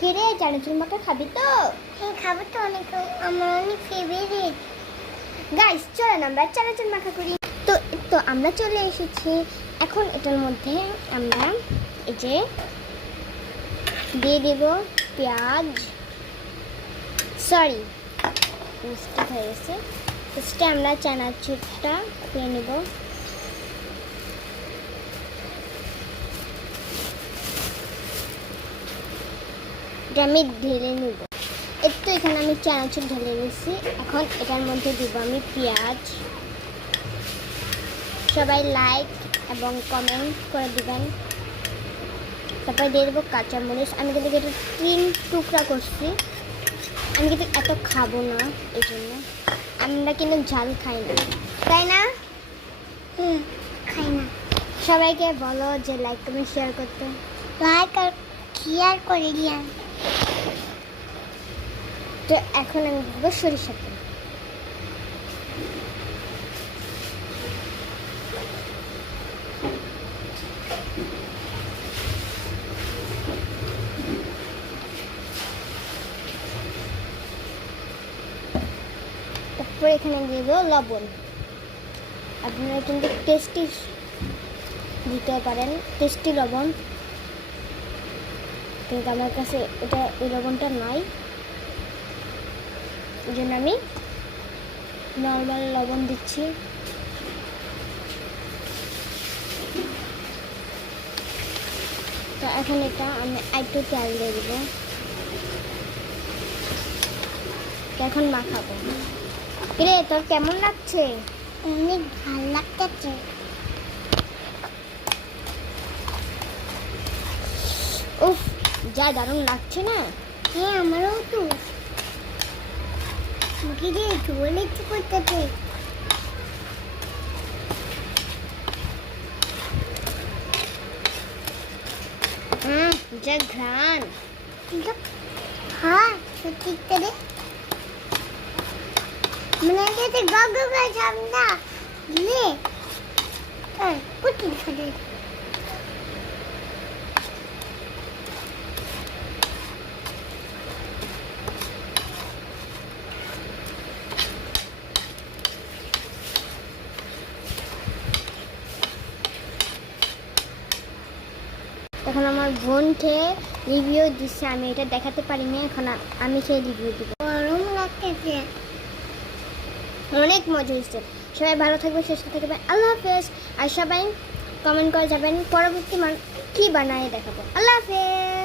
কিরে চানাচুর মাখা খাবি তো? হ্যাঁ খাবো তো, আমার অনেক ফেভারিট। গাইস চলেন আমরা চানাচুর মাখা করি। তো তো আমরা চলে এসেছি। এখন এটার মধ্যে আমরা এই যে দিয়ে দেব পেঁয়াজ, সরি মিস্টেক হয়ে গেছে। ফার্স্টে আমরা চানাচুরটা খুলে নেব। এটা আমি ঢেলে নেব। এই তো এখানে আমি চানাচুর ঢেলে নিয়েছি। এখন এটার মধ্যে দিব আমি পেঁয়াজ। সবাই লাইক এবং কমেন্ট করে দিবেন। তারপরে দিয়ে দেবো কাঁচামরিচ। আমি কিন্তু এটা 3 টুকরা করছি। আমি কিন্তু এত খাবো না, এই জন্য আমরা কিন্তু ঝাল খাই না, তাই না? খাই না। সবাইকে বলো যে লাইক কমেন্ট শেয়ার করতে। লাইক আর শেয়ার করে দিন। তো এখন আমি দেবো সরিষা তেল। তারপরে এখানে দিয়ে দেবো লবণ। আপনারা কিন্তু টেস্টি দিতে পারেন, টেস্টি লবণ, কিন্তু আমার কাছে এটা এই লবণটা নাই, এই জন্য আমি নর্মাল লবণ দিচ্ছি। তো এখন এটা আমি একটু তেল দিয়ে দেবো। এখন মাখাবো। রে তোর কেমন লাগছে? অনেক ভালো লাগতেছে। উফ, যা দারুণ লাগছে না? হ্যাঁ আমারও তো মুখে দিয়ে ঝোল একটু করতেছে। যা ঘ্রাণ। হ্যাঁ সত্যি করে মনে হচ্ছে গগ করে সামনা দিলে পুটিন খাবে। এখন আমার বোন খেয়ে রিভিউ দিচ্ছে, আমি এটা দেখাতে পারিনি, এখন আমি খেয়ে রিভিউ দিব। গরম লাগতেছে। অনেক মজা হয়েছে। সবাই ভালো থাকবে, সুস্থ থাকবেন। আল্লাহ হাফেজ। আর সবাই কমেন্ট করে যাবেন পরবর্তী কি বানায় দেখাবো। আল্লাহ হাফেজ।